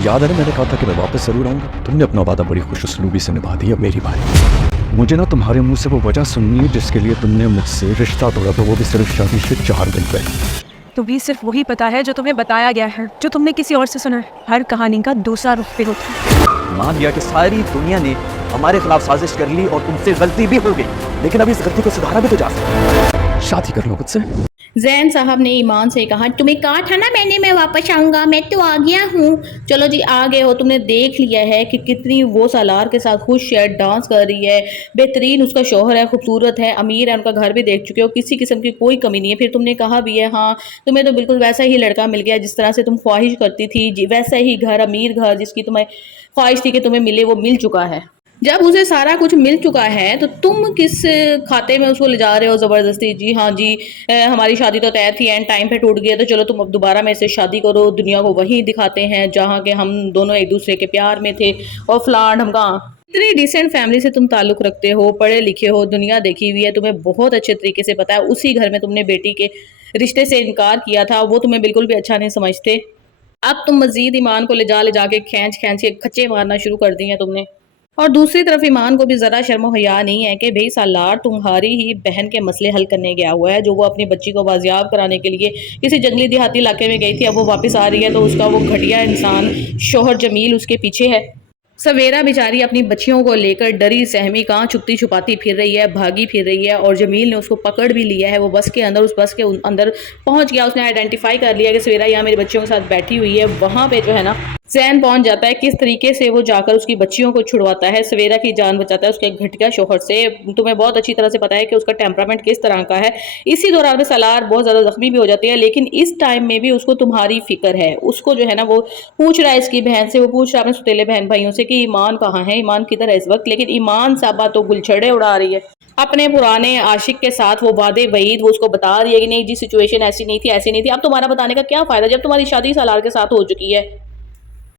याद है ना मैंने कहा था कि मैं वापस जरूर आऊंगा। तुमने अपना वादा बड़ी खुश उसलूबी से निभा दिया। मेरी बारी। मुझे ना तुम्हारे मुंह से वो वजह सुननी है जिसके लिए तुमने मुझसे रिश्ता तोड़ा था, वो भी सिर्फ शादी से 4 दिन पहले। तुम्हें सिर्फ वही पता है जो तुम्हें बताया गया है, जो तुमने किसी और से सुना है। हर कहानी का दूसरा रुख भी होता है। मान लिया कि सारी दुनिया ने हमारे खिलाफ साजिश कर ली और तुमसे गलती भी हो गई, लेकिन अब इस गलती को सुधारा भी तो जा सकता है। शादी कर लो मुझसे। जैन साहब ने ईमान से कहा, तुम्हें कहा था ना मैंने मैं वापस आऊँगा, मैं तो आ गया हूँ। चलो जी आ गए हो, तुमने देख लिया है कि कितनी वो सालार के साथ खुश है, डांस कर रही है, बेहतरीन उसका शौहर है, खूबसूरत है, अमीर है, उनका घर भी देख चुके हो, किसी किस्म की कोई कमी नहीं है। फिर तुमने कहा भी है हाँ तुम्हें तो बिल्कुल वैसा ही लड़का मिल गया जिस तरह से तुम ख्वाहिश करती थी, जी वैसा ही घर, अमीर घर जिसकी तुम्हें ख्वाहिश थी कि तुम्हें मिले, वो मिल चुका है। जब उसे सारा कुछ मिल चुका है तो तुम किस खाते में उसको ले जा रहे हो ज़बरदस्ती। जी हाँ जी, हमारी शादी तो तय थी, एंड टाइम पे टूट गया, तो चलो तुम अब दोबारा मेरे से शादी करो, दुनिया को वही दिखाते हैं जहाँ के हम दोनों एक दूसरे के प्यार में थे, और फलान ढमका। इतनी डिसेंट फैमिली से तुम ताल्लुक़ रखते हो, पढ़े लिखे हो, दुनिया देखी हुई है, तुम्हें बहुत अच्छे तरीके से पता है उसी घर में तुमने बेटी के रिश्ते से इनकार किया था, वो तुम्हें बिल्कुल भी अच्छा नहीं समझते। अब तुम मजीद ईमान को ले जा के खींच के खच्चे मारना शुरू कर दिए तुमने। और दूसरी तरफ ईमान को भी ज़रा शर्म हया नहीं है कि भाई सालार तुम्हारी ही बहन के मसले हल करने गया हुआ है, जो वो अपनी बच्ची को बाजियाब कराने के लिए किसी जंगली देहाती इलाके में गई थी, अब वो वापस आ रही है तो उसका वो घटिया इंसान शोहर जमील उसके पीछे है। सवेरा बेचारी अपनी बच्चियों को लेकर डरी सहमी कहाँ छुपती छुपाती फिर रही है, भागी फिर रही है, और जमील ने उसको पकड़ भी लिया है। वो बस के अंदर, उस बस के अंदर पहुंच गया, उसने आइडेंटिफाई कर लिया कि सवेरा यहाँ मेरे बच्चियों के साथ बैठी हुई है। वहां पे जो है ना जैन पहुंच जाता है, किस तरीके से वो जाकर उसकी बच्चियों को छुड़वाता है, सवेरा की जान बचाता है उसके घटिया शोहर से। तुम्हें बहुत अच्छी तरह से पता है कि उसका टेम्परामेंट किस तरह का है। इसी दौरान में सालार बहुत ज़्यादा जख्मी भी हो जाती है, लेकिन इस टाइम में भी उसको तुम्हारी फिक्र है। उसको जो है ना वो पूछ रहा है इसकी बहन से, वो पूछ रहा है अपने सुतेले बहन भाइयों से कि ईमान कहाँ है, ईमान किधर है इस वक्त। लेकिन ईमान साहबा तो गुलछड़े उड़ा रही है अपने पुराने आशिक के साथ। वो वादे वईद वो उसको बता रही है कि नहीं जी सिचुएशन ऐसी नहीं थी, ऐसी नहीं थी। अब तुम्हारा बताने का क्या फायदा जब तुम्हारी शादी सालार के साथ हो चुकी है।